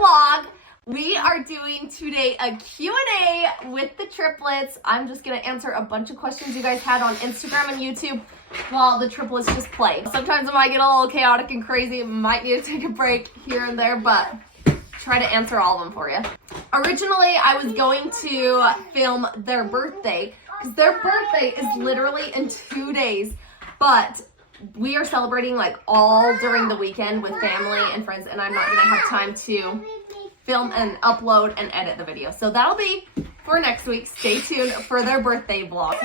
vlog. We are doing today a Q&A with the triplets. I'm just gonna answer a bunch of questions you guys had on Instagram and YouTube while the triplets just play. Sometimes it might get a little chaotic and crazy, might need to take a break here and there, but try to answer all of them for you. Originally, I was going to film their birthday because their birthday is literally in 2 days, but we are celebrating like all during the weekend with family and friends, and I'm not gonna have time to film and upload and edit the video. So that'll be for next week. Stay tuned for their birthday vlog.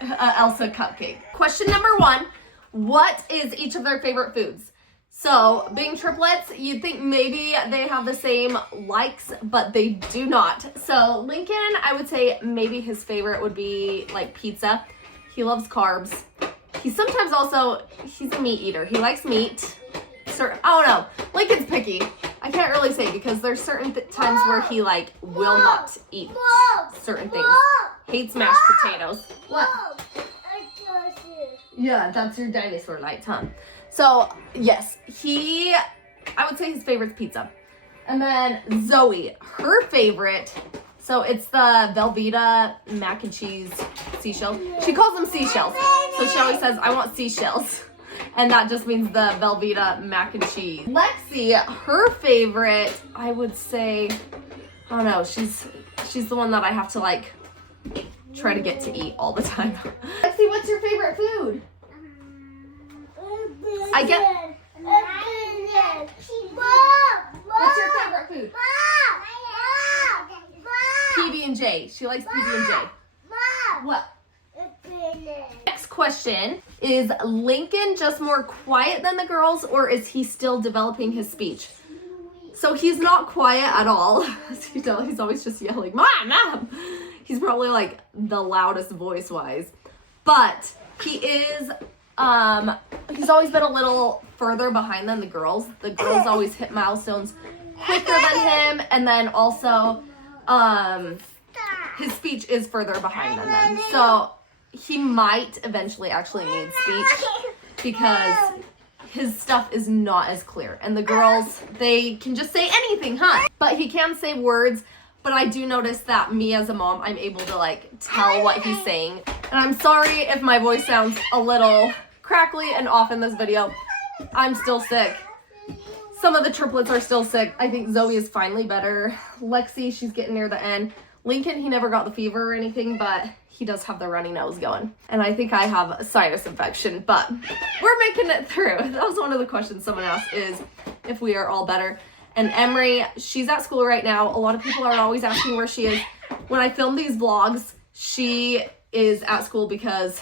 Elsa cupcake. Question number 1, what is each of their favorite foods? So being triplets, you'd think maybe they have the same likes, but they do not. So Lincoln, I would say maybe his favorite would be like pizza. He loves carbs. He's sometimes also, he's a meat eater. He likes meat. I don't know. Lincoln's picky. I can't really say because there's certain times where he like will not eat certain things. Hates mashed potatoes. What? Yeah, that's your dinosaur lights, huh? So yes, I would say his favorite's pizza. And then Zoe, her favorite, so it's the Velveeta mac and cheese seashells. She calls them seashells. So she always says, I want seashells. And that just means the Velveeta mac and cheese. Lexi, her favorite, I would say, I don't know, she's the one that I have to like try to get to eat all the time. Lexi, what's your favorite food? What's your favorite food? PB&J. She likes PB&J. What? Next question, is Lincoln just more quiet than the girls, or is he still developing his speech? So he's not quiet at all. He's always just yelling, Mom, Mom. He's probably like the loudest voice-wise. But he is, he's always been a little further behind than the girls. The girls always hit milestones quicker than him, and then also, his speech is further behind than them. So he might eventually actually need speech because his stuff is not as clear. And the girls, they can just say anything, huh? But he can say words. But I do notice that me as a mom, I'm able to like tell what he's saying. And I'm sorry if my voice sounds a little crackly and off in this video. I'm still sick. Some of the triplets are still sick. I think Zoe is finally better. Lexi, she's getting near the end. Lincoln, he never got the fever or anything, but he does have the runny nose going. And I think I have a sinus infection, but we're making it through. That was one of the questions someone asked, is if we are all better. And Emry, she's at school right now. A lot of people are always asking where she is. When I film these vlogs, she is at school because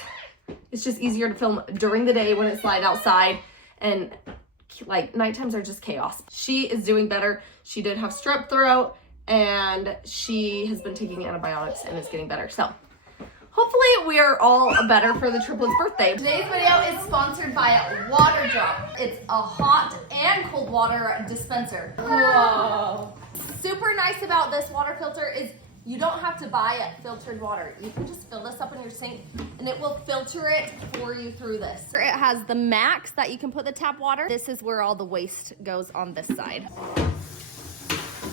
it's just easier to film during the day when it's light outside, and like night times are just chaos. She is doing better. She did have strep throat, and she has been taking antibiotics and is getting better. So hopefully we are all better for the triplets' birthday. Today's video is sponsored by Waterdrop. It's a hot and cold water dispenser. Whoa. Super nice about this water filter is you don't have to buy filtered water. You can just fill this up in your sink and it will filter it for you through this. It has the max that you can put the tap water. This is where all the waste goes on this side.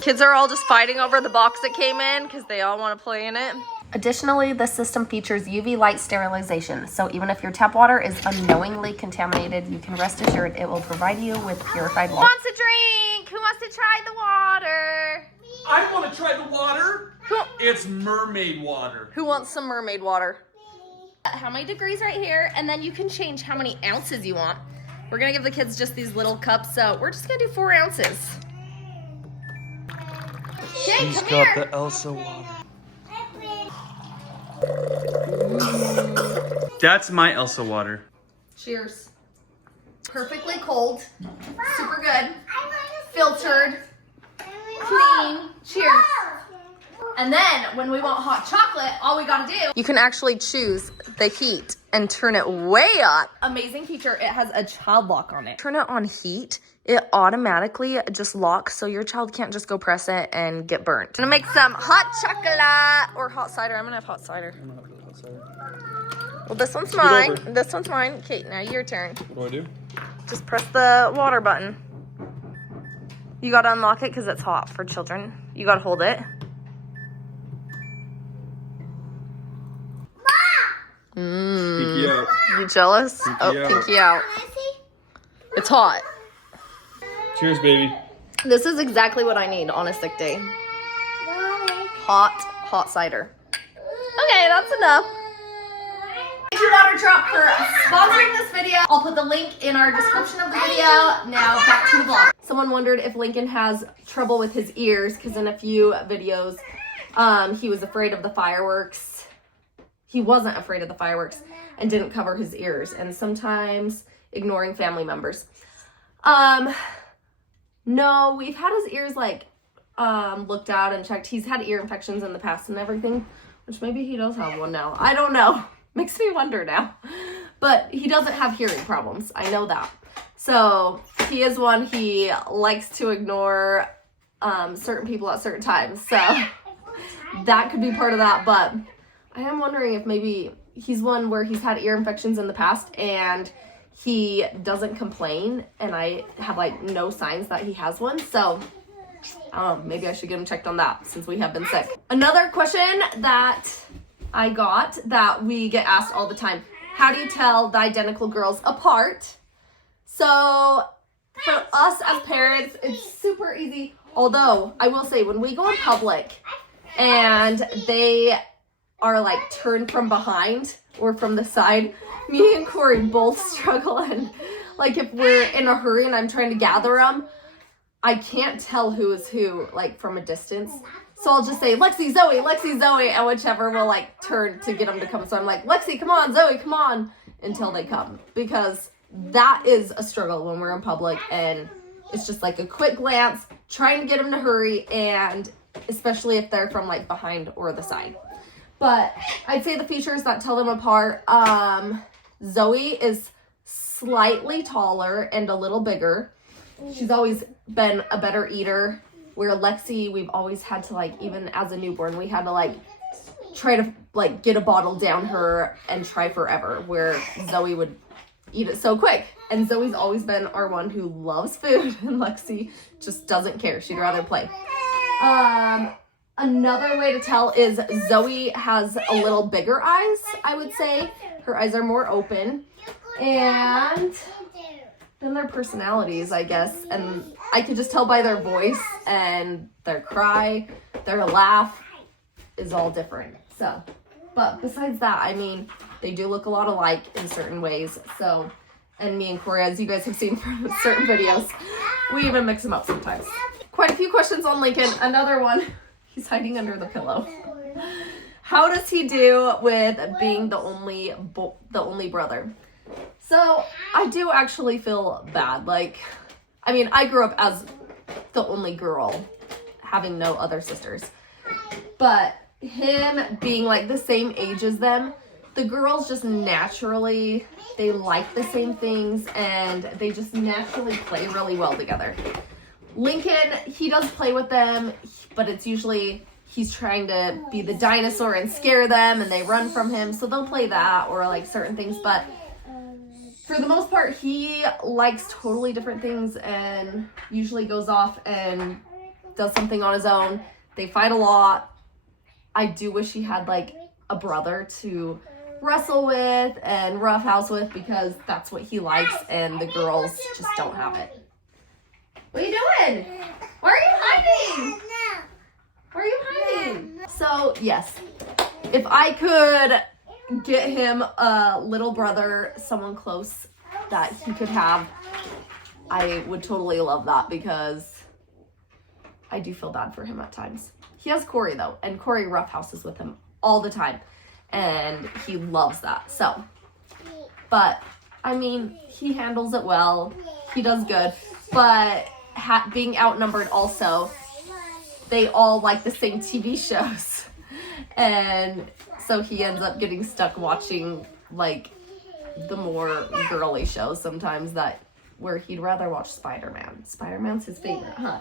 Kids are all just fighting over the box that came in because they all want to play in it. Additionally, the system features UV light sterilization, so even if your tap water is unknowingly contaminated, you can rest assured it will provide you with purified water. Who wants a drink? Who wants to try the water? I want to try the water. It's mermaid water. Who wants some mermaid water? How many degrees right here, and then you can change how many ounces you want. We're gonna give the kids just these little cups, so we're just gonna do 4 ounces. Okay, She's come got here. the Elsa water. That's my Elsa water. Cheers. Perfectly cold, super good, filtered, clean. Cheers. And then when we want hot chocolate, all we gotta do, you can actually choose the heat and turn it way up. Amazing feature, it has a child lock on it. Turn it on heat, it automatically just locks so your child can't just go press it and get burnt. I'm gonna make some hot chocolate or hot cider. I'm gonna have hot cider. Well, this one's mine. This one's mine. Okay, now your turn. What do I do? Just press the water button. You gotta unlock it because it's hot for children. You gotta hold it. Pinky out. You jealous? Pinky out. Pinky out. It's hot. Cheers, baby. This is exactly what I need on a sick day. Hot cider. Okay, that's enough. Thank you, Waterdrop, for sponsoring this video. I'll put the link in our description of the video. Now back to the vlog. Someone wondered if Lincoln has trouble with his ears because in a few videos, he was afraid of the fireworks. He wasn't afraid of the fireworks and didn't cover his ears, and sometimes ignoring family members. No, we've had his ears like looked out and checked. He's had ear infections in the past and everything, which maybe he does have one now. I don't know. Makes me wonder now. But he doesn't have hearing problems. I know that. So he is one. He likes to ignore certain people at certain times. So that could be part of that. But I am wondering if maybe he's one where he's had ear infections in the past and he doesn't complain, and I have like no signs that he has one. So maybe I should get him checked on that since we have been sick. Another question that I got that we get asked all the time: how do you tell the identical girls apart? So for us as parents, it's super easy. Although I will say, when we go in public and they are like turned from behind or from the side, me and Corey both struggle. And like if we're in a hurry and I'm trying to gather them, I can't tell who is who like from a distance. So I'll just say, Lexi, Zoe, and whichever will like turn to get them to come. So I'm like, Lexi, come on, Zoe, come on, until they come. Because that is a struggle when we're in public, and it's just like a quick glance, trying to get them to hurry, and especially if they're from like behind or the side. But I'd say the features that tell them apart, Zoe is slightly taller and a little bigger. She's always been a better eater, where Lexi, we've always had to like, even as a newborn, we had to like try to like get a bottle down her and try forever, where Zoe would eat it so quick. And Zoe's always been our one who loves food, and Lexi just doesn't care. She'd rather play. Another way to tell is Zoe has a little bigger eyes, I would say. Her eyes are more open. And then their personalities, I guess. And I could just tell by their voice and their cry, their laugh is all different. So, but besides that, I mean, they do look a lot alike in certain ways. So, and me and Corey, as you guys have seen from certain videos, we even mix them up sometimes. Quite a few questions on Lincoln. Another one. He's hiding under the pillow. How does he do with being the only brother? So I do actually feel bad. Like, I mean, I grew up as the only girl, having no other sisters. But him being like the same age as them, the girls just naturally, they like the same things and they just naturally play really well together. Lincoln, he does play with them, but it's usually he's trying to be the dinosaur and scare them and they run from him. So they'll play that or like certain things. But for the most part, he likes totally different things and usually goes off and does something on his own. They fight a lot. I do wish he had like a brother to wrestle with and roughhouse with, because that's what he likes and the girls just don't have it. What are you doing? Why are you hiding? Why are you hiding? So, yes. If I could get him a little brother, someone close that he could have, I would totally love that, because I do feel bad for him at times. He has Corey, though, and Corey roughhouses with him all the time, and he loves that. So, but, I mean, he handles it well. He does good. But being outnumbered also, they all like the same TV shows. And so he ends up getting stuck watching like the more girly shows sometimes, that where he'd rather watch Spider-Man. Spider-Man's his favorite, huh?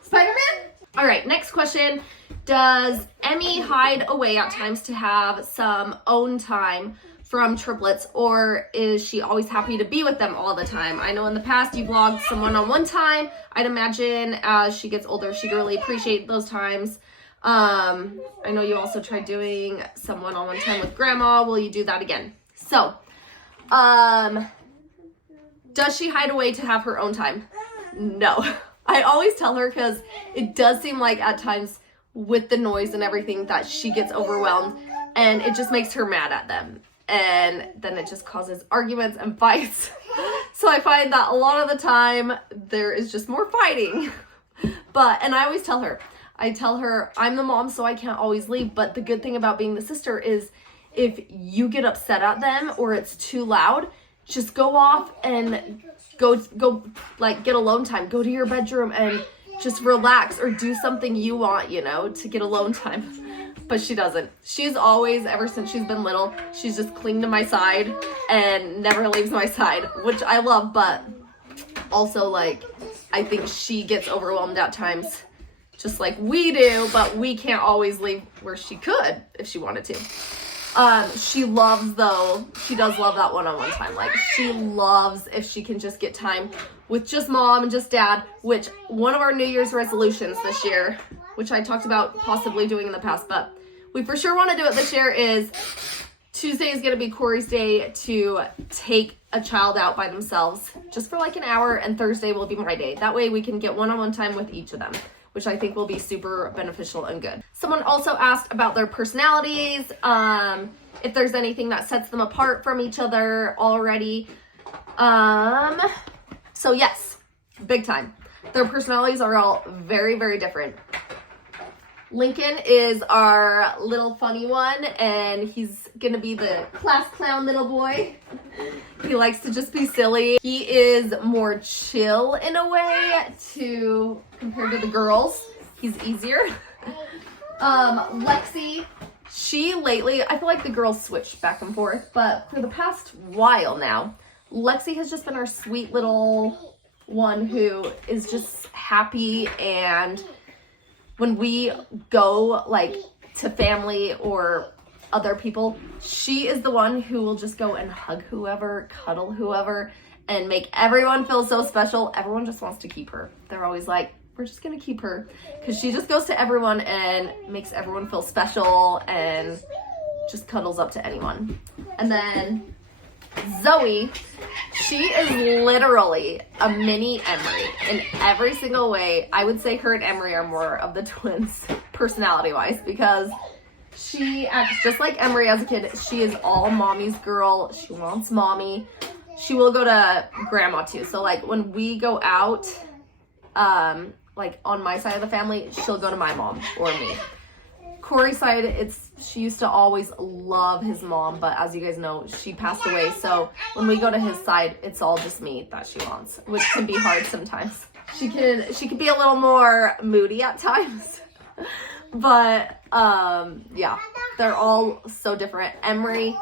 Spider-Man? All right, next question. Does Emmy hide away at times to have some own time from triplets, or is she always happy to be with them all the time? I know in the past you vlogged some one-on-one time. I'd imagine as she gets older, she'd really appreciate those times. I know you also tried doing some one-on-one time with grandma. Will you do that again? So, does she hide away to have her own time? No. I always tell her, because it does seem like at times with the noise and everything that she gets overwhelmed, and it just makes her mad at them. And then it just causes arguments and fights. So I find that a lot of the time there is just more fighting. And I always tell her, I'm the mom, so I can't always leave. But the good thing about being the sister is if you get upset at them or it's too loud, just go off and go like get alone time. Go to your bedroom and just relax or do something you want, to get alone time. But she doesn't. She's always, ever since she's been little, she's just clinged to my side and never leaves my side, which I love. But also, I think she gets overwhelmed at times, just like we do, but we can't always leave where she could if she wanted to. She does love that one-on-one time. She loves if she can just get time with just mom and just dad, which one of our New Year's resolutions this year, which I talked about possibly doing in the past, but we for sure want to do it this year, is Tuesday is going to be Corey's day to take a child out by themselves just for an hour, and Thursday will be my day. That way we can get one-on-one time with each of them, which I think will be super beneficial and good. Someone also asked about their personalities, if there's anything that sets them apart from each other already. So yes, big time. Their personalities are all very, very different. Lincoln is our little funny one, and he's gonna be the class clown little boy. He likes to just be silly. He is more chill in a way compared to the girls. He's easier. Lexi, she lately, I feel like the girls switch back and forth, but for the past while now, Lexi has just been our sweet little one who is just happy, and when we go to family or other people, she is the one who will just go and hug whoever, cuddle whoever, and make everyone feel so special. Everyone just wants to keep her. They're always like, we're just gonna keep her, because she just goes to everyone and makes everyone feel special and just cuddles up to anyone. And then Zoe, she is literally a mini Emry in every single way. I would say her and Emry are more of the twins personality-wise, because she acts just like Emry as a kid. She is all mommy's girl. She wants mommy. She will go to grandma too. So when we go out, on my side of the family, she'll go to my mom or me. Corey's side, she used to always love his mom, but as you guys know, she passed away. So when we go to his side, it's all just me that she wants, which can be hard sometimes. She can be a little more moody at times, but yeah, they're all so different. Emry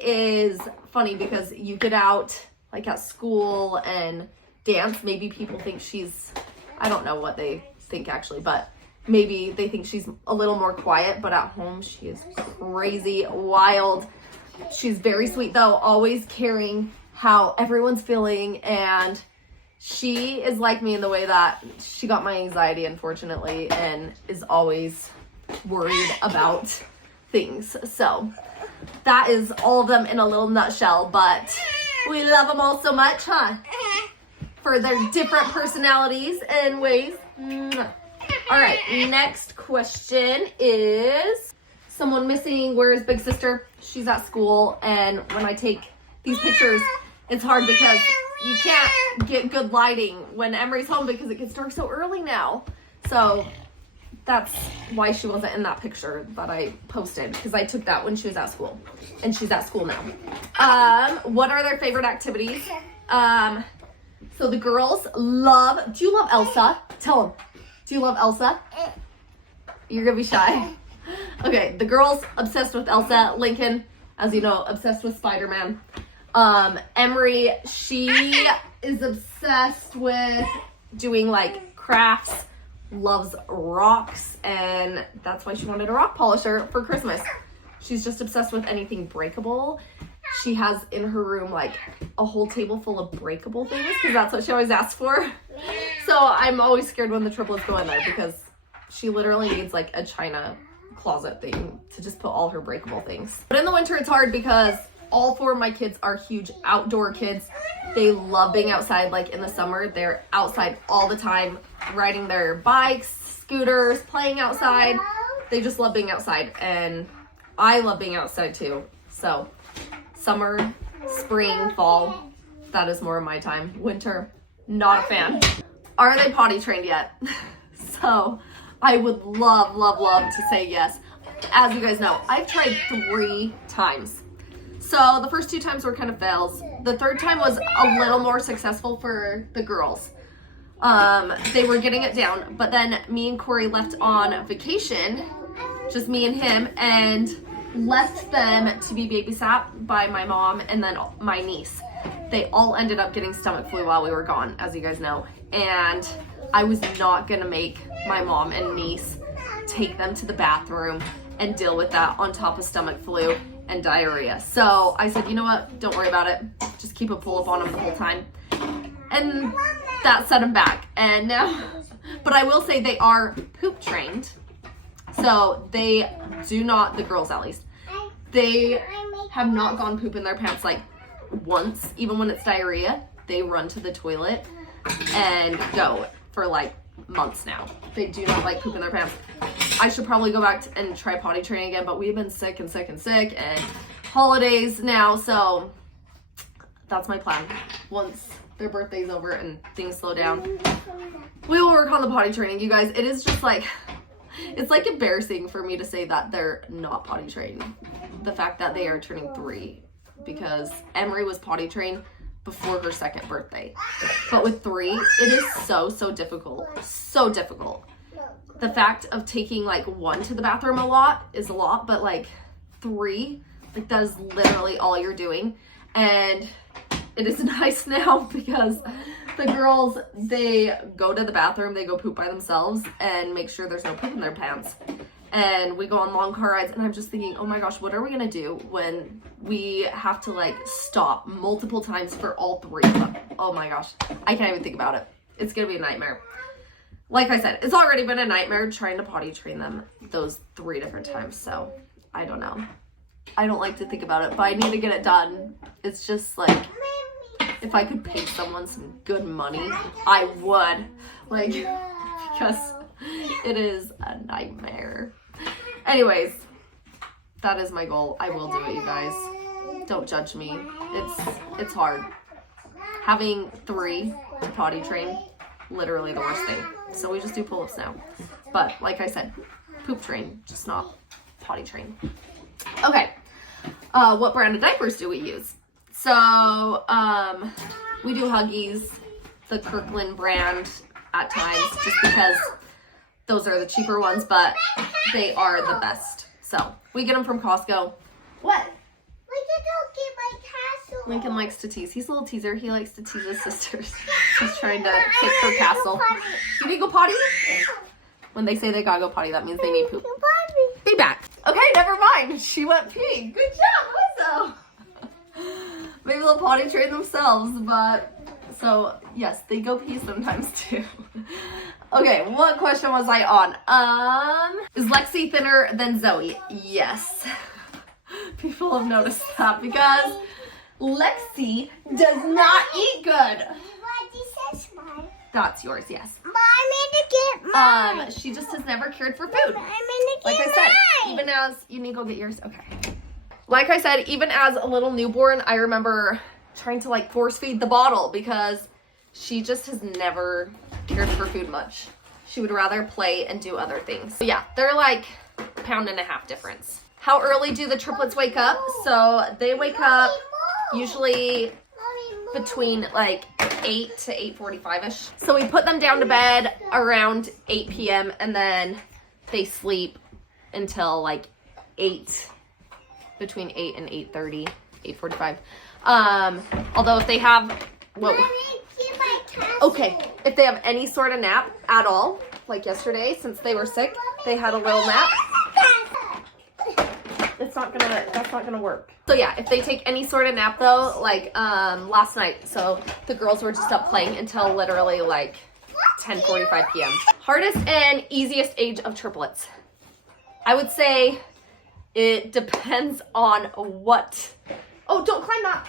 is funny because you get out at school and dance. Maybe people think I don't know what they think actually, but maybe they think she's a little more quiet, but at home she is crazy, wild. She's very sweet though, always caring how everyone's feeling, and she is like me in the way that she got my anxiety, unfortunately, and is always worried about things. So that is all of them in a little nutshell, but we love them all so much, huh? For their different personalities and ways. All right, next question is someone missing. Where is big sister? She's at school, and when I take these pictures, it's hard because you can't get good lighting when Emry's home because it gets dark so early now. So that's why she wasn't in that picture that I posted, because I took that when she was at school, and she's at school now. What are their favorite activities? So the girls love, do you love Elsa? Tell them. Do you love Elsa? You're gonna be shy. Okay, the girls obsessed with Elsa. Lincoln, as you know, obsessed with Spider-Man. Emry, she is obsessed with doing crafts, loves rocks, and that's why she wanted a rock polisher for Christmas. She's just obsessed with anything breakable. She has in her room like a whole table full of breakable things because that's what she always asks for. So I'm always scared when the triplets go in there because she literally needs like a china closet thing to just put all her breakable things. But in the winter it's hard because all 4 of my kids are huge outdoor kids. They love being outside. Like in the summer, they're outside all the time, riding their bikes, scooters, playing outside. They just love being outside, and I love being outside too. So summer, spring, fall, that is more of my time. Winter, not a fan. Are they potty trained yet? So I would love, love, love to say yes. As you guys know, I've tried 3 times. So the first 2 times were kind of fails. The 3rd time was a little more successful for the girls. They were getting it down, but then me and Corey left on vacation, just me and him, and left them to be babysat by my mom and then my niece. They all ended up getting stomach flu while we were gone, as you guys know. And I was not gonna make my mom and niece take them to the bathroom and deal with that on top of stomach flu and diarrhea. So I said, you know what, don't worry about it. Just keep a pull-up on them the whole time. And that set them back. And now, but I will say they are poop trained. So they do not, the girls at least, they have not gone poop in their pants like once. Even when it's diarrhea, they run to the toilet and go for like months now. They do not like poop in their pants. I should probably go back and try potty training again, but we've been sick and holidays now, so that's my plan. Once their birthday's over and things slow down, we will work on the potty training. You guys, it is just like, it's like embarrassing for me to say that they're not potty trained. The fact that they are turning 3, because Emry was potty trained before her 2nd birthday. But with 3, it is so difficult. So difficult. The fact of taking like 1 to the bathroom a lot is a lot, but like 3, like that is literally all you're doing. And it is nice now because the girls, they go to the bathroom, they go poop by themselves and make sure there's no poop in their pants. And we go on long car rides, and I'm just thinking, oh my gosh, what are we gonna do when we have to like stop multiple times for all 3 of them? Oh my gosh, I can't even think about it. It's gonna be a nightmare. Like I said, it's already been a nightmare trying to potty train them those 3 different times, so I don't know. I don't like to think about it, but I need to get it done. It's just like, if I could pay someone some good money, I would. Like, because it is a nightmare. Anyways, that is my goal. I will do it, you guys. Don't judge me. It's hard. Having 3 to potty train, literally the worst thing. So we just do pull-ups now. But like I said, poop train, just not potty train. Okay, what brand of diapers do we use? So we do Huggies, the Kirkland brand at times, just because those are the cheaper ones, but they are the best. So we get them from Costco. What? Lincoln likes to tease. He's a little teaser. He likes to tease his sisters. He's trying to kick her castle. You need to go potty? When they say they gotta go potty, that means they need poop. Be back. Okay, never mind. She went pee. Good job, Lizzo. Maybe they'll potty train themselves, but so yes, they go pee sometimes too. Okay, what question was I on? Is Lexi thinner than Zoe? Yes. People have noticed that because Lexi does not eat good. That's yours, yes. She just has never cared for food. Like I said, even as you need to go get yours. Okay. Like I said, even as a little newborn, I remember trying to like force feed the bottle because she just has never cared for food much. She would rather play and do other things. But yeah, they're like £1.5 pound difference. How early do the triplets wake up? So they wake up usually between like 8 to 8:45ish. So we put them down to bed around 8 p.m. and then they sleep until like 8, between 8 and 8:30, 8:45. Although if they have, okay, if they have any sort of nap at all, like yesterday, since they were sick, they had a little nap. It's that's not gonna work. So yeah, if they take any sort of nap though, like last night, so the girls were just up playing until literally like 10:45 p.m. Hardest and easiest age of triplets. I would say it depends on what. Oh, don't climb that.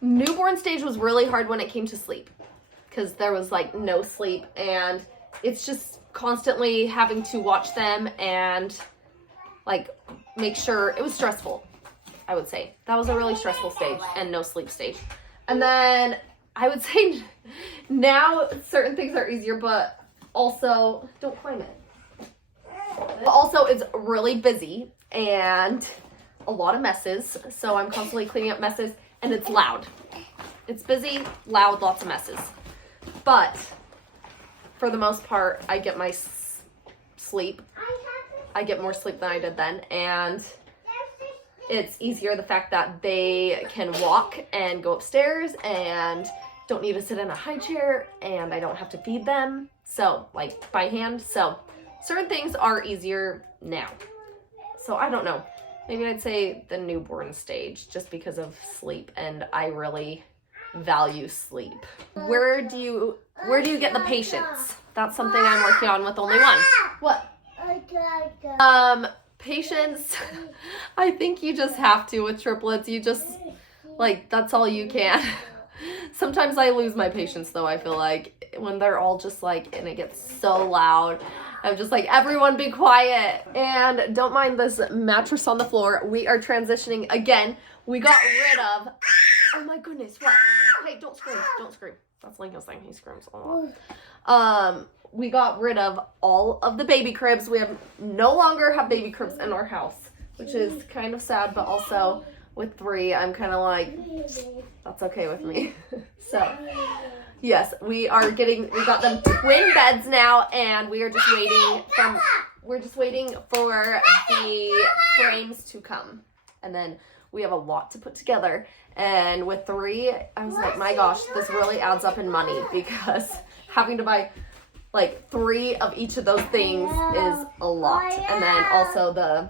Newborn stage was really hard when it came to sleep because there was like no sleep, and it's just constantly having to watch them and like make sure. It was stressful, I would say. That was a really stressful stage and no sleep stage. And then I would say now certain things are easier, but also don't climb it. But also it's really busy and a lot of messes, so I'm constantly cleaning up messes, and it's loud. It's busy, loud, lots of messes. But for the most part, I get my sleep. I get more sleep than I did then, and it's easier the fact that they can walk and go upstairs and don't need to sit in a high chair, and I don't have to feed them, so like by hand. So certain things are easier now. So I don't know. Maybe I'd say the newborn stage just because of sleep, and I really value sleep. Where do you get the patience? That's something I'm working on with only one. What? Patience. I think you just have to with triplets. You just like, that's all you can. Sometimes I lose my patience though, I feel like, when they're all just like, and it gets so loud. I'm just like, everyone be quiet. And don't mind this mattress on the floor. We are transitioning again. We got rid of, oh my goodness, what? Hey, don't scream, don't scream. That's Lincoln's thing, he screams a lot. We got rid of all of the baby cribs. We no longer have baby cribs in our house, which is kind of sad, but also with 3, I'm kind of like, that's okay with me. So yes, we got them twin beds now, and we are just waiting for the frames to come. And then we have a lot to put together. And with 3, I was like, my gosh, this really adds up in money, because having to buy like 3 of each of those things is a lot. And then also the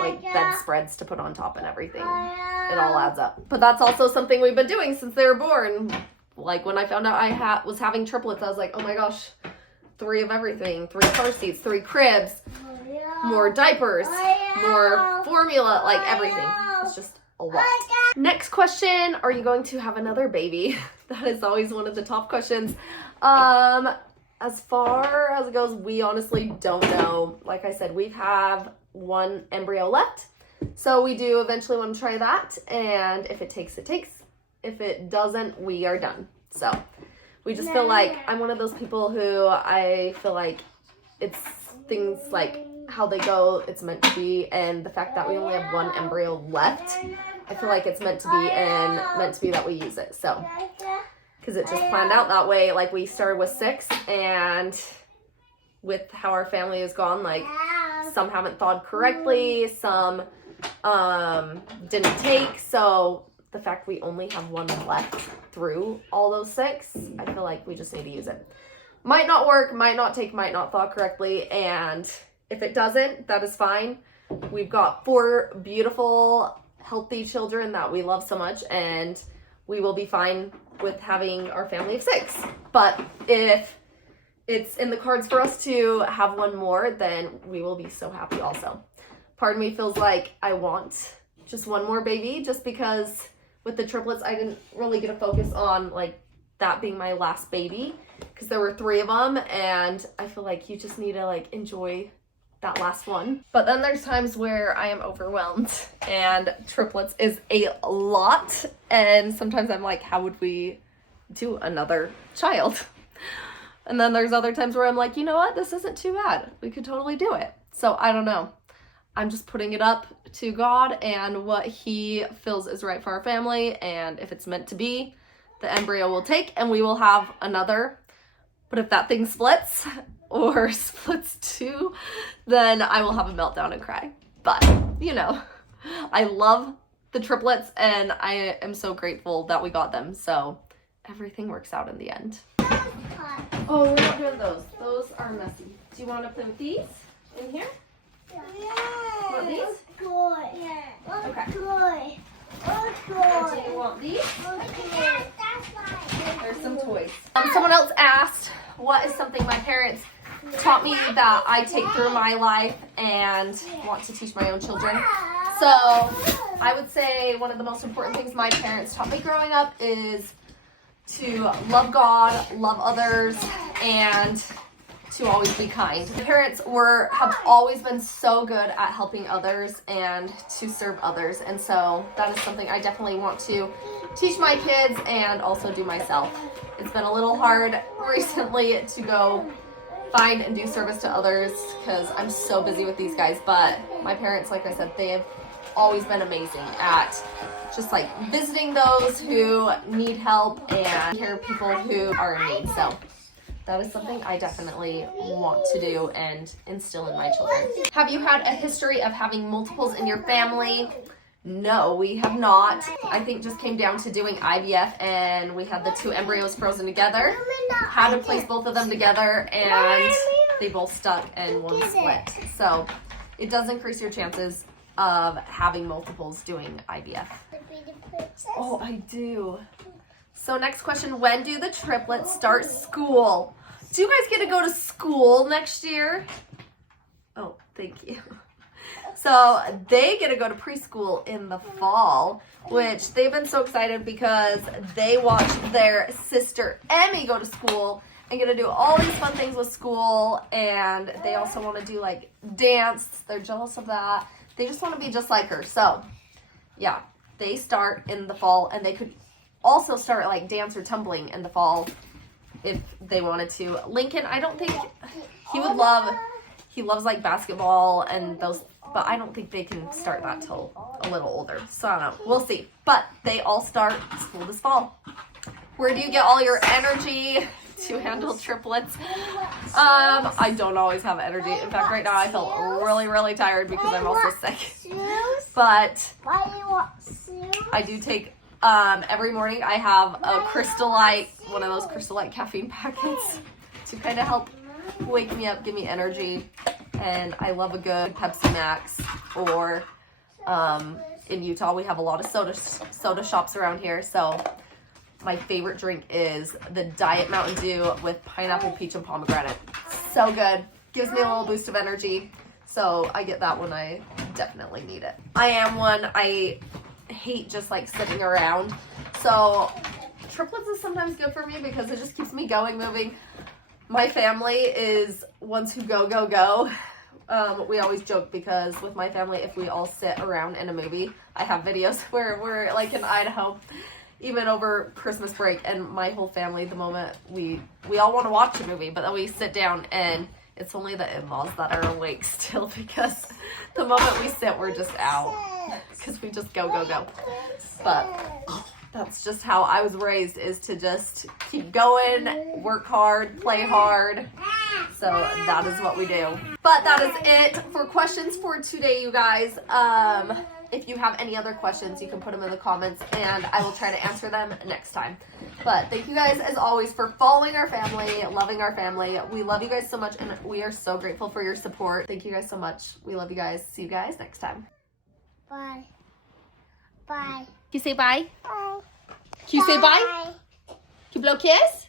like bedspreads to put on top and everything. It all adds up. But that's also something we've been doing since they were born. Like when I found out I was having triplets, I was like, oh my gosh, 3 of everything. 3 car seats, 3 cribs, more diapers, more formula, like everything. It's just a lot. Next question, are you going to have another baby? That is always one of the top questions. As far as it goes, we honestly don't know. Like I said, we have 1 embryo left. So we do eventually want to try that. And if it takes, it takes. If it doesn't, we are done. So we just feel like I'm one of those people who I feel like it's things like how they go, it's meant to be. And the fact that we only have 1 embryo left, I feel like it's meant to be, and meant to be that we use it. So because it just planned out that way. Like we started with 6, and with how our family has gone, like some haven't thawed correctly, some didn't take. So the fact we only have 1 left through all those 6, I feel like we just need to use it. Might not work, might not take, might not thaw correctly, and if it doesn't, that is fine. We've got 4 beautiful, healthy children that we love so much, and we will be fine with having our family of 6. But if it's in the cards for us to have 1 more, then we will be so happy also. Part of me feels like I want just 1 more baby, just because with the triplets, I didn't really get a focus on like that being my last baby, because there were 3 of them, and I feel like you just need to like enjoy that last one. But then there's times where I am overwhelmed, and triplets is a lot, and sometimes I'm like, how would we do another child? And then there's other times where I'm like, you know what, this isn't too bad, we could totally do it. So I don't know, I'm just putting it up to God and what he feels is right for our family, and if it's meant to be, the embryo will take and we will have another. But if that thing splits or splits 2, then I will have a meltdown and cry. But, you know, I love the triplets, and I am so grateful that we got them. So everything works out in the end. Oh, we're not doing those. Those are messy. Do you want to put these in here? Yeah. Want these? Okay. Do you want these? There's some toys. Someone else asked, what is something my parents taught me that I take through my life and want to teach my own children? So I would say one of the most important things my parents taught me growing up is to love God, love others, and to always be kind. My parents have always been so good at helping others and to serve others, and so that is something I definitely want to teach my kids and also do myself. It's been a little hard recently to go find and do service to others because I'm so busy with these guys, but my parents, like I said, they have always been amazing at just like visiting those who need help and care of people who are in need. So that is something I definitely want to do and instill in my children. Have you had a history of having multiples in your family? No, we have not. I think just came down to doing IVF, and we had the 2 embryos frozen together. Had to place both of them together, and they both stuck and one split. So it does increase your chances of having multiples doing IVF. Oh, I do. So next question, when do the triplets start school? Do you guys get to go to school next year? Oh, thank you. So they get to go to preschool in the fall, which they've been so excited because they watch their sister Emmy go to school and get to do all these fun things with school, and they also want to do like dance. They're jealous of that. They just want to be just like her. So yeah, they start in the fall, and they could also start like dance or tumbling in the fall if they wanted to. Lincoln, I don't think he loves like basketball and those, but I don't think they can start that till a little older. So I don't know. We'll see. But they all start school this fall. Where do you get all your energy to handle triplets? I don't always have energy. In fact, right now I feel really, really tired because I'm also sick. But I do take, every morning I have a one of those Crystal Light caffeine packets to kind of help wake me up, give me energy. And I love a good Pepsi Max, or in Utah we have a lot of soda shops around here, so my favorite drink is the Diet Mountain Dew with pineapple, peach, and pomegranate. So good. Gives me a little boost of energy, so I get that when I definitely need it. I hate just like sitting around, so triplets is sometimes good for me because it just keeps me going, moving. My family is ones who go, go, go. We always joke because with my family, if we all sit around in a movie, I have videos where we're like in Idaho, even over Christmas break, and my whole family, the moment we all want to watch a movie, but then we sit down and it's only the in-laws that are awake still because the moment we sit, we're just out because we just go, go, go. But that's just how I was raised, is to just keep going, work hard, play hard. So that is what we do. But that is it for questions for today, you guys. If you have any other questions, you can put them in the comments and I will try to answer them next time. But thank you guys, as always, for following our family, loving our family. We love you guys so much, and we are so grateful for your support. Thank you guys so much. We love you guys. See you guys next time. Bye. Bye. Can you say bye? Bye. Can you say bye? Can you blow a kiss?